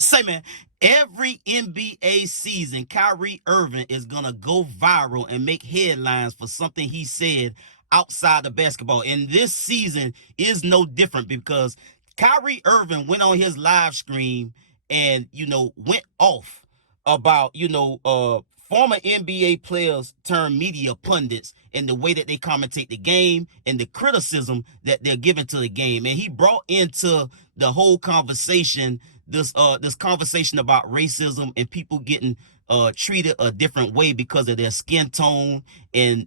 Say, man, every NBA season, Kyrie Irving is going to go viral and make headlines for something he said outside of basketball. And this season is no different because Kyrie Irving went on his live stream and, went off about, former NBA players turned media pundits and the way that they commentate the game and the criticism that they're giving to the game. And he brought into the whole conversation this conversation about racism and people getting treated a different way because of their skin tone and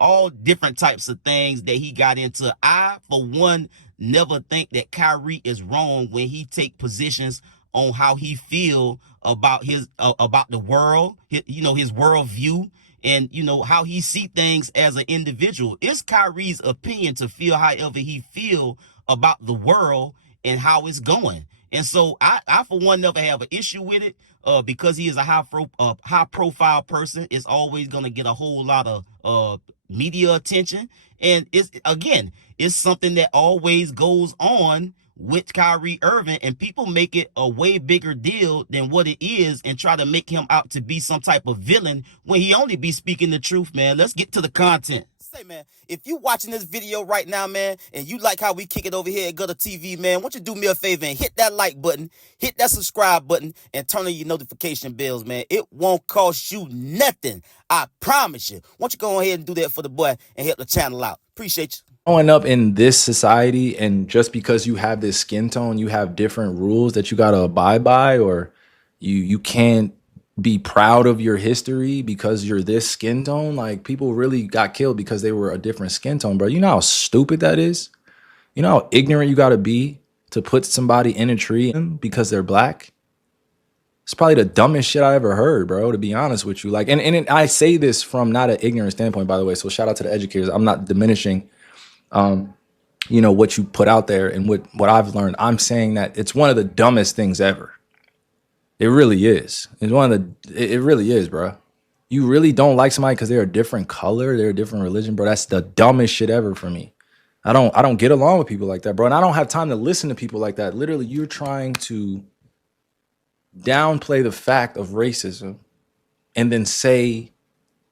all different types of things that he got into. I, for one, never think that Kyrie is wrong when he take positions on how he feel about his about the world, his world view, and how he see things as an individual. It's Kyrie's opinion to feel however he feel about the world and how it's going. And so I for one never have an issue with it because he is a high profile person. It's always gonna get a whole lot of media attention, and it's something that always goes on with Kyrie Irving, and people make it a way bigger deal than what it is and try to make him out to be some type of villain when he only be speaking the truth, man. Let's get to the content. Say, man, if you watching this video right now, man, and you like how we kick it over here at GuddaTV, man, why don't you do me a favor and hit that like button, hit that subscribe button, and turn on your notification bells, man. It won't cost you nothing. I promise you. Why don't you go ahead and do that for the boy and help the channel out? Appreciate you. Growing up in this society, and just because you have this skin tone, you have different rules that you got to abide by, or you can't be proud of your history because you're this skin tone. Like, people really got killed because they were a different skin tone, bro. You know how stupid that is? You know how ignorant you got to be to put somebody in a tree because they're black? It's probably the dumbest shit I ever heard, bro, to be honest with you. Like, and I say this from not an ignorant standpoint, by the way, so shout out to the educators. I'm not diminishing what you put out there and what I've learned. I'm saying that it's one of the dumbest things ever. It really is. It really is, bro. You really don't like somebody because they're a different color, they're a different religion, bro. That's the dumbest shit ever for me. I don't get along with people like that, bro. And I don't have time to listen to people like that. Literally, you're trying to downplay the fact of racism and then say,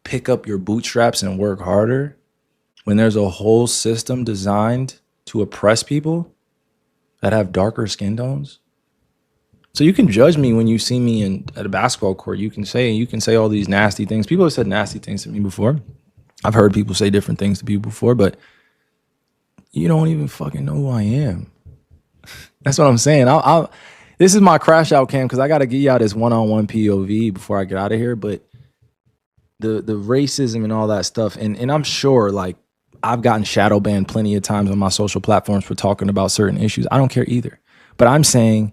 pick up your bootstraps and work harder, when there's a whole system designed to oppress people that have darker skin tones. So you can judge me when you see me at a basketball court. You can say all these nasty things. People have said nasty things to me before. I've heard people say different things to people before, but you don't even fucking know who I am. That's what I'm saying. This is my crash out cam because I got to give y'all this one-on-one POV before I get out of here. But the racism and all that stuff, and I'm sure, like, I've gotten shadow banned plenty of times on my social platforms for talking about certain issues. I don't care either. But I'm saying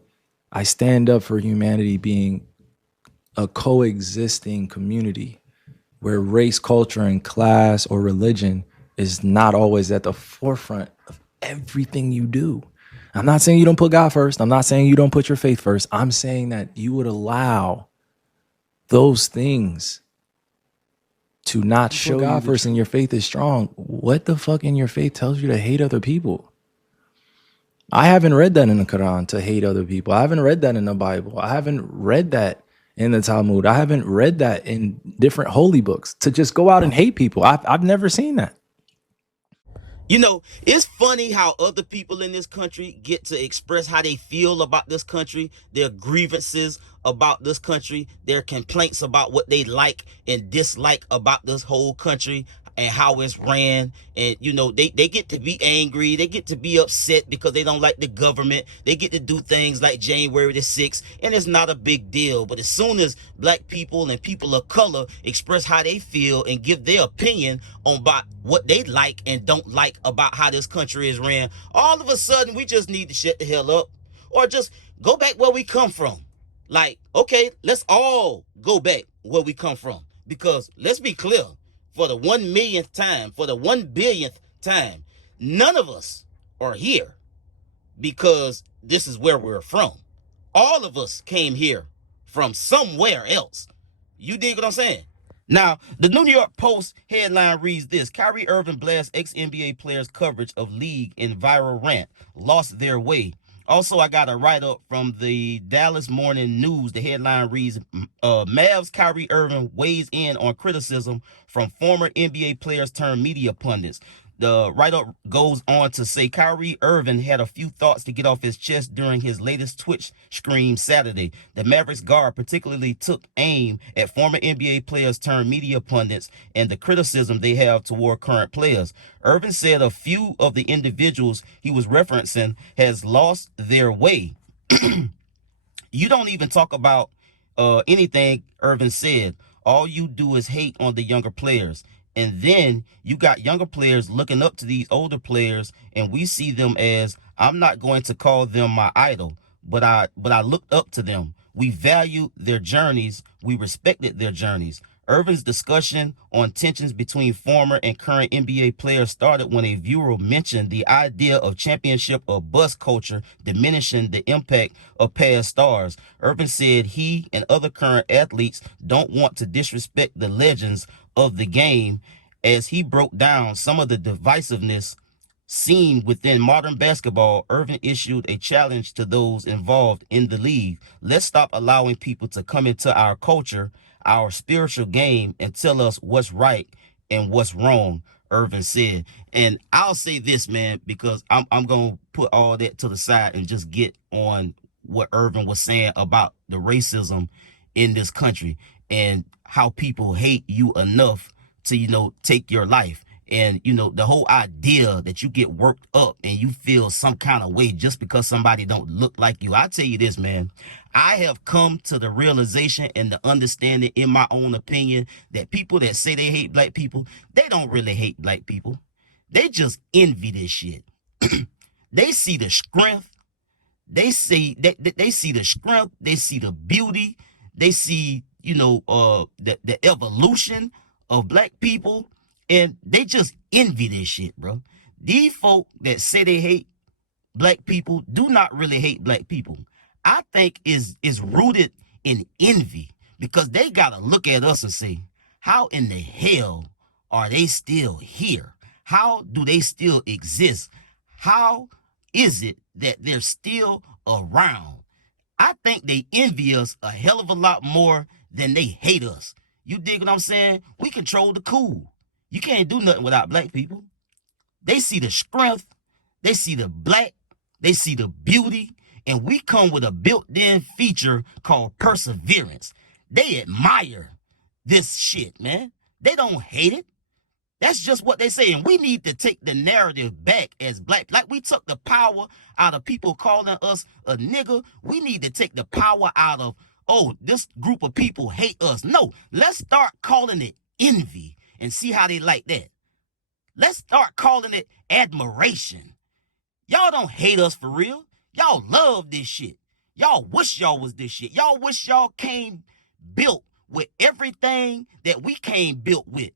I stand up for humanity being a coexisting community where race, culture, and class or religion is not always at the forefront of everything you do. I'm not saying you don't put God first. I'm not saying you don't put your faith first. I'm saying that you would allow those things to not show God first and your faith is strong. What the fuck in your faith tells you to hate other people? I haven't read that in the Quran, to hate other people. I haven't read that in the Bible. I haven't read that in the Talmud. I haven't read that in different holy books, to just go out and hate people. I've never seen that. It's funny how other people in this country get to express how they feel about this country, their grievances about this country, their complaints about what they like and dislike about this whole country and how it's ran. And, they get to be angry. They get to be upset because they don't like the government. They get to do things like January the 6th, and it's not a big deal. But as soon as black people and people of color express how they feel and give their opinion on about what they like and don't like about how this country is ran, all of a sudden we just need to shut the hell up or just go back where we come from. Like, okay, let's all go back where we come from, because let's be clear, for the 1 millionth time, for the 1 billionth time, none of us are here because this is where we're from. All of us came here from somewhere else. You dig what I'm saying? Now, the New York Post headline reads this: Kyrie Irving blasts ex-NBA players' coverage of league in viral rant, lost their way. Also, I got a write-up from the Dallas Morning News. The headline reads, Mavs Kyrie Irving weighs in on criticism from former NBA players turned media pundits. The write-up goes on to say Kyrie Irving had a few thoughts to get off his chest during his latest Twitch stream Saturday. The Mavericks guard particularly took aim at former NBA players turned media pundits and the criticism they have toward current players. Irving said a few of the individuals he was referencing has lost their way. You don't even talk about anything Irving said. All you do is hate on the younger players. And then you got younger players looking up to these older players, and we see them as, I'm not going to call them my idol, but I looked up to them. We value their journeys. We respected their journeys. Irving's discussion on tensions between former and current NBA players started when a viewer mentioned the idea of championship or bust culture diminishing the impact of past stars. Irving said he and other current athletes don't want to disrespect the legends of the game. As he broke down some of the divisiveness seen within modern basketball, Irving issued a challenge to those involved in the league. Let's stop allowing people to come into our culture, our spiritual game, and tell us what's right and what's wrong, Irving said. And I'll say this, man, because I'm going to put all that to the side and just get on what Irving was saying about the racism in this country and how people hate you enough to, take your life. And, the whole idea that you get worked up and you feel some kind of way just because somebody don't look like you. I tell you this, man, I have come to the realization and the understanding in my own opinion that people that say they hate black people, they don't really hate black people. They just envy this shit. They see the strength. They see the strength. They see the beauty. They see, the evolution of black people. And they just envy this shit, bro. These folk that say they hate black people do not really hate black people. I think is rooted in envy because they got to look at us and say, how in the hell are they still here? How do they still exist? How is it that they're still around? I think they envy us a hell of a lot more than they hate us. You dig what I'm saying? We control the cool. You can't do nothing without black people. They see the strength. They see the black. They see the beauty. And we come with a built-in feature called perseverance. They admire this shit, man. They don't hate it. That's just what they say. And we need to take the narrative back as black. Like we took the power out of people calling us a nigger. We need to take the power out of, oh, this group of people hate us. No, let's start calling it envy and see how they like that. Let's start calling it admiration. Y'all don't hate us for real. Y'all love this shit. Y'all wish y'all was this shit. Y'all wish y'all came built with everything that we came built with.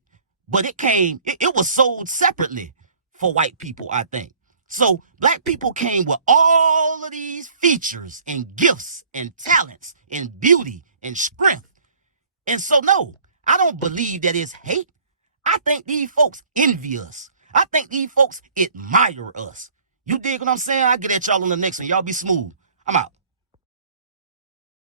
But it was sold separately for white people, I think. So black people came with all of these features and gifts and talents and beauty and strength. And so, no, I don't believe that it's hate. I think these folks envy us. I think these folks admire us. You dig what I'm saying? I'll get at y'all on the next one. Y'all be smooth. I'm out.